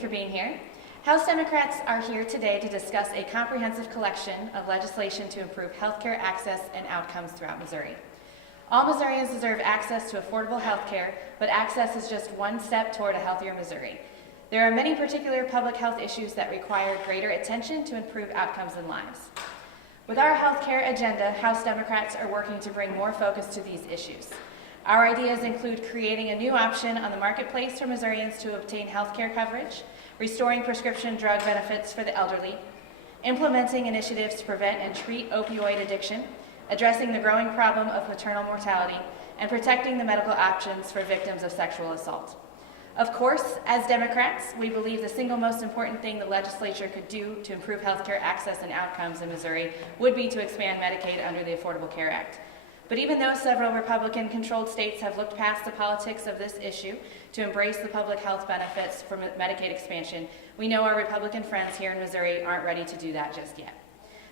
For being here. House Democrats are here today to discuss a comprehensive collection of legislation to improve healthcare access and outcomes throughout Missouri. All Missourians deserve access to affordable healthcare, but access is just one step toward a healthier Missouri. There are many particular public health issues that require greater attention to improve outcomes and lives. With our healthcare agenda, House Democrats are working to bring more focus to these issues. Our ideas include creating a new option on the marketplace for Missourians to obtain healthcare coverage, restoring prescription drug benefits for the elderly, implementing initiatives to prevent and treat opioid addiction, addressing the growing problem of maternal mortality, and protecting the medical options for victims of sexual assault. Of course, as Democrats, we believe the single most important thing the legislature could do to improve healthcare access and outcomes in Missouri would be to expand Medicaid under the Affordable Care Act. But even though several Republican-controlled states have looked past the politics of this issue to embrace the public health benefits from Medicaid expansion, we know our Republican friends here in Missouri aren't ready to do that just yet.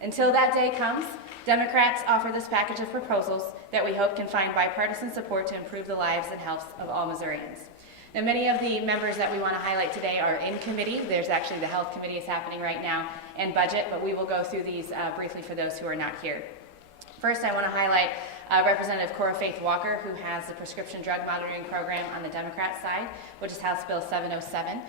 Until that day comes, Democrats offer this package of proposals that we hope can find bipartisan support to improve the lives and health of all Missourians. And many of the members that we want to highlight today are in committee. There's actually the Health Committee is happening right now, and Budget, but we will go through these briefly for those who are not here. First, I want to highlight Representative Cora Faith Walker, who has the prescription drug monitoring program on the Democrat side, which is House Bill 707.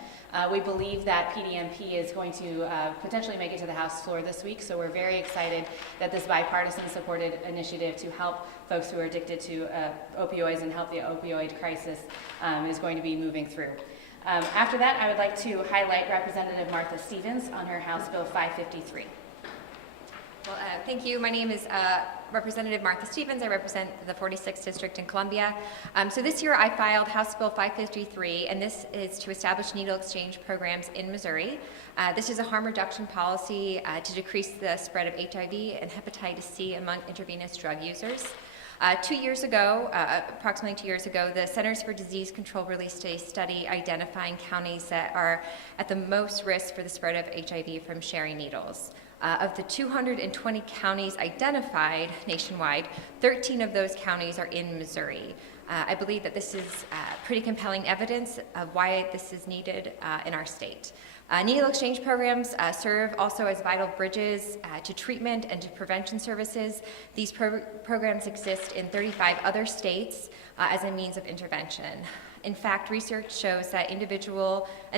We believe that PDMP is going to potentially make it to the House floor this week, so we're very excited that this bipartisan supported initiative to help folks who are addicted to opioids and help the opioid crisis is going to be moving through. After that, I would like to highlight Representative Martha Stevens on her House Bill 553. Well, thank you. My name is Representative Martha Stevens. I represent the 46th District in Columbia. So this year I filed House Bill 553, and this is to establish needle exchange programs in Missouri. This is a harm reduction policy to decrease the spread of HIV and hepatitis C among intravenous drug users. 2 years ago, approximately 2 years ago, the Centers for Disease Control released a study identifying counties that are at the most risk for the spread of HIV from sharing needles. Of the 220 counties identified nationwide, 13 of those counties are in Missouri. I believe that this is pretty compelling evidence of why this is needed in our state. Needle exchange programs serve also as vital bridges to treatment and to prevention services. These programs exist in 35 other states as a means of intervention. In fact, research shows that an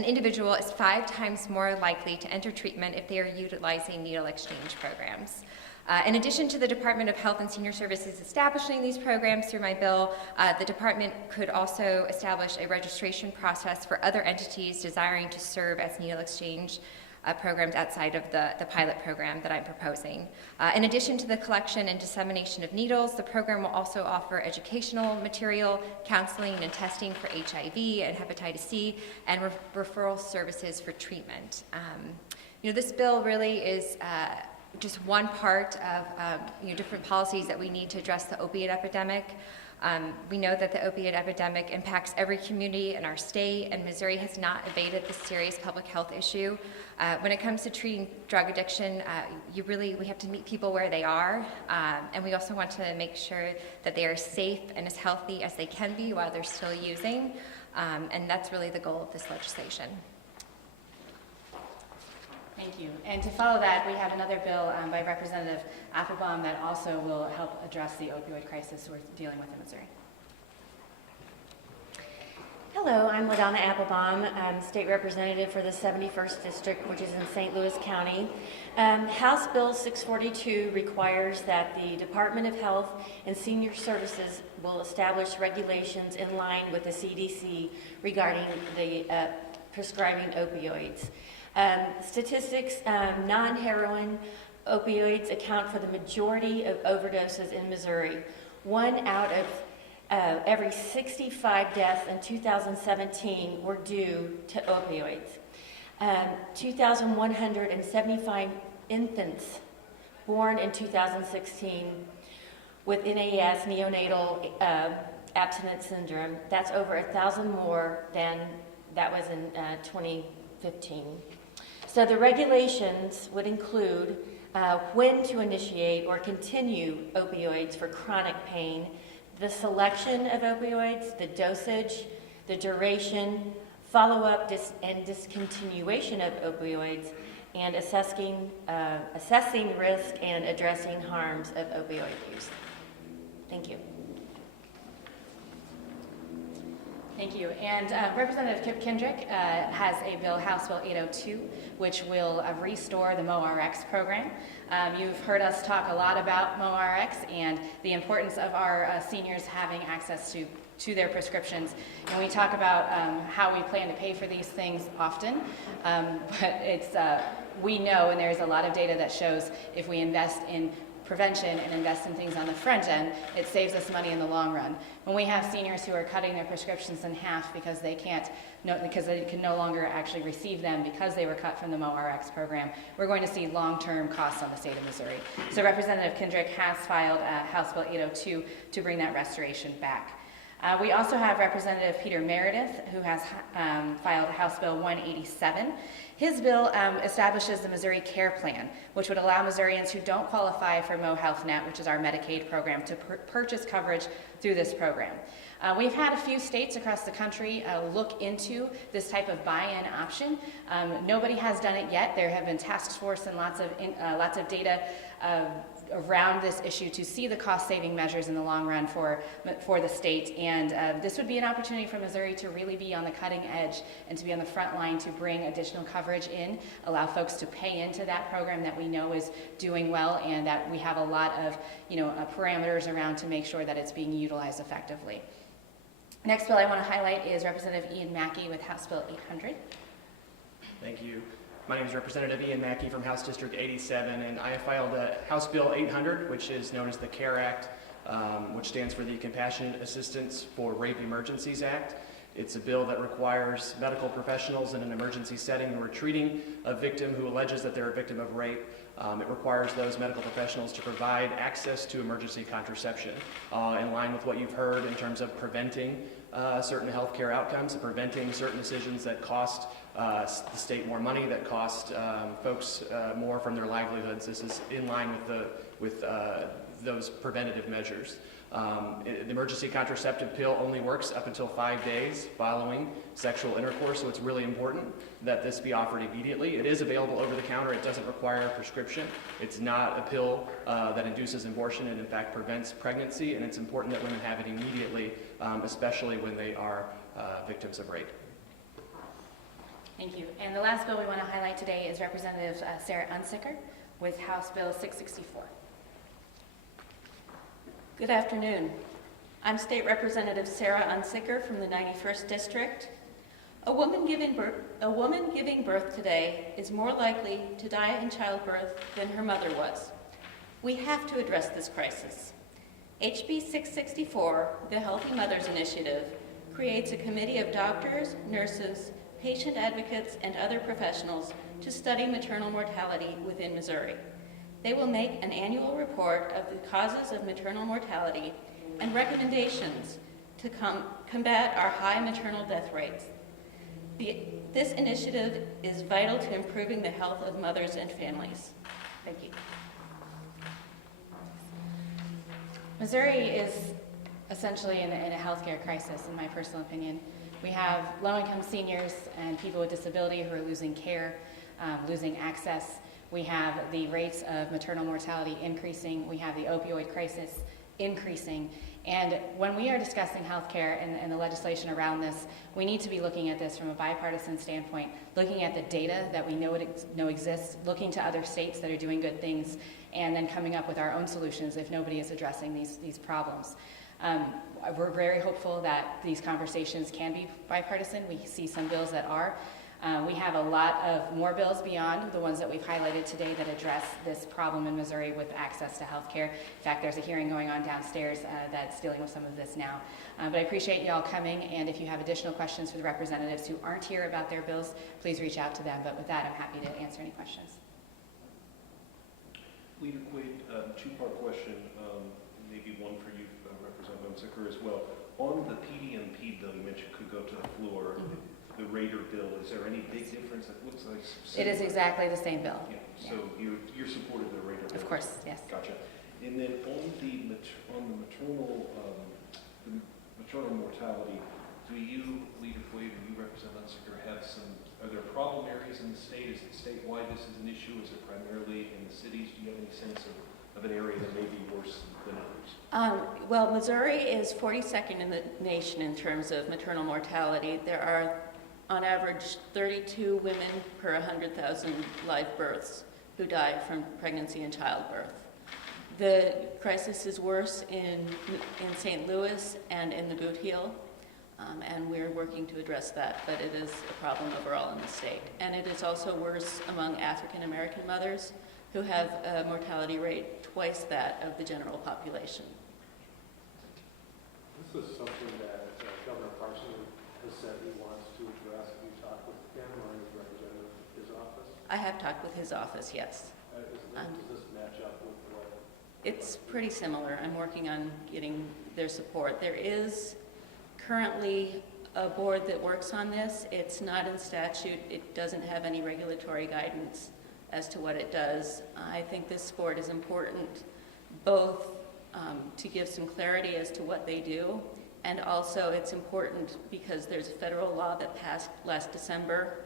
individual is 5 times more likely to enter treatment if they are utilizing needle exchange programs. In addition to the Department of Health and Senior Services establishing these programs through my bill, the department could also establish a registration process for other entities desiring to serve as needle exchange programs outside of the pilot program that I'm proposing. In addition to the collection and dissemination of needles, the program will also offer educational material, counseling and testing for HIV and hepatitis C, and referral services for treatment. This bill really is just one part of different policies that we need to address the opiate epidemic. We know that the opiate epidemic impacts every community in our state, and Missouri has not evaded this serious public health issue. When it comes to treating drug addiction, we have to meet people where they are, and we also want to make sure that they are safe and as healthy as they can be while they're still using, and that's really the goal of this legislation. Thank you. And to follow that, we have another bill by Representative Applebaum that also will help address the opioid crisis we're dealing with in Missouri. Hello, I'm LaDonna Applebaum. I'm state representative for the 71st District, which is in St. Louis County. House Bill 642 requires that the Department of Health and Senior Services will establish regulations in line with the CDC regarding the prescribing opioids. Statistics, non-heroin opioids account for the majority of overdoses in Missouri. 1 out of every 65 deaths in 2017 were due to opioids. 2,175 infants born in 2016 with NAS, neonatal abstinence syndrome. That's over 1,000 more than that was in 2015. So the regulations would include when to initiate or continue opioids for chronic pain, the selection of opioids, the dosage, the duration, follow-up and discontinuation of opioids, and assessing risk and addressing harms of opioid use. Thank you. Thank you. And Representative Kip Kendrick has a bill, House Bill 802, which will restore the MoRx program. You've heard us talk a lot about MoRx and the importance of our seniors having access to their prescriptions. And we talk about how we plan to pay for these things often, but it's we know, and there's a lot of data that shows if we invest in prevention and invest in things on the front end, it saves us money in the long run. When we have seniors who are cutting their prescriptions in half because they can no longer actually receive them because they were cut from the MoRx program, we're going to see long-term costs on the state of Missouri. So Representative Kendrick has filed House Bill 802 to bring that restoration back. We also have Representative Peter Meredith, who has filed House Bill 187. His bill establishes the Missouri Care Plan, which would allow Missourians who don't qualify for MoHealthNet, which is our Medicaid program, to purchase coverage through this program. We've had a few states across the country look into this type of buy-in option. Nobody has done it yet. There have been task force and lots of data around this issue to see the cost-saving measures in the long run for the state. And this would be an opportunity for Missouri to really be on the cutting edge and to be on the front line to bring additional coverage in, allow folks to pay into that program that we know is doing well and that we have a lot of parameters around to make sure that it's being utilized effectively. Next bill I want to highlight is Representative Ian Mackey with House Bill 800. Thank you. My name is Representative Ian Mackey from House District 87, and I have filed House Bill 800, which is known as the CARE Act, which stands for the Compassionate Assistance for Rape Emergencies Act. It's a bill that requires medical professionals in an emergency setting who are treating a victim who alleges that they're a victim of rape. It requires those medical professionals to provide access to emergency contraception in line with what you've heard in terms of preventing certain healthcare outcomes, preventing certain decisions that cost the state more money, that cost folks more from their livelihoods. This is in line with those preventative measures. The emergency contraceptive pill only works up until 5 days following sexual intercourse, so it's really important that this be offered immediately. It is available over the counter. It doesn't require a prescription. It's not a pill that induces abortion. It in fact prevents pregnancy, and it's important that women have it immediately, especially when they are victims of rape. Thank you. And the last bill we want to highlight today is Representative Sarah Unsicker with House Bill 664. Good afternoon. I'm State Representative Sarah Unsicker from the 91st District. A woman giving birth today is more likely to die in childbirth than her mother was. We have to address this crisis. HB 664, the Healthy Mothers Initiative, creates a committee of doctors, nurses, patient advocates, and other professionals to study maternal mortality within Missouri. They will make an annual report of the causes of maternal mortality and recommendations to combat our high maternal death rates. This initiative is vital to improving the health of mothers and families. Thank you. Missouri is essentially in a healthcare crisis, in my personal opinion. We have low-income seniors and people with disability who are losing care, losing access. We have the rates of maternal mortality increasing. We have the opioid crisis increasing. And when we are discussing healthcare and the legislation around this, we need to be looking at this from a bipartisan standpoint, looking at the data that we know exists, looking to other states that are doing good things, and then coming up with our own solutions if nobody is addressing these problems. We're very hopeful that these conversations can be bipartisan. We see some bills that are. We have a lot of more bills beyond the ones that we've highlighted today that address this problem in Missouri with access to health care. In fact, there's a hearing going on downstairs that's dealing with some of this now. But I appreciate you all coming, and if you have additional questions for the representatives who aren't here about their bills, please reach out to them. But with that, I'm happy to answer any questions. Leader Quaid, two-part question, maybe one for you, Representative Unsicker, as well. On the PDMP bill you mentioned could go to the floor. Mm-hmm. The Raider bill, is there any big difference? It looks like it is exactly the same bill. Yeah. So you're supportive of the Raider bill? Of course, yes. Gotcha. And then on the maternal mortality, do you, Leader Quaid, and you represent Unsecker, have some, are there problem areas in the state? Is it statewide this is an issue? Is it primarily in the cities? Do you have any sense of an area that may be worse than others? Well, Missouri is 42nd in the nation in terms of maternal mortality. There are, on average, 32 women per 100,000 live births who die from pregnancy and childbirth. The crisis is worse in St. Louis and in the Boot Heel, and we're working to address that, but it is a problem overall in the state. And it is also worse among African American mothers who have a mortality rate twice that of the general population. This is something that Governor Parson has said he wants to address. Have you talked with him or his representative of his office? I have talked with his office, yes. Does this match up with what? It's pretty similar. I'm working on getting their support. There is currently a board that works on this. It's not in statute. It doesn't have any regulatory guidance as to what it does. I think this board is important both to give some clarity as to what they do, and also it's important because there's a federal law that passed last December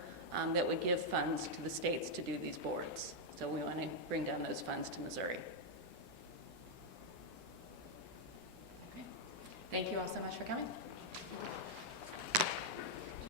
that would give funds to the states to do these boards. So we want to bring down those funds to Missouri. Okay. Thank you all so much for coming.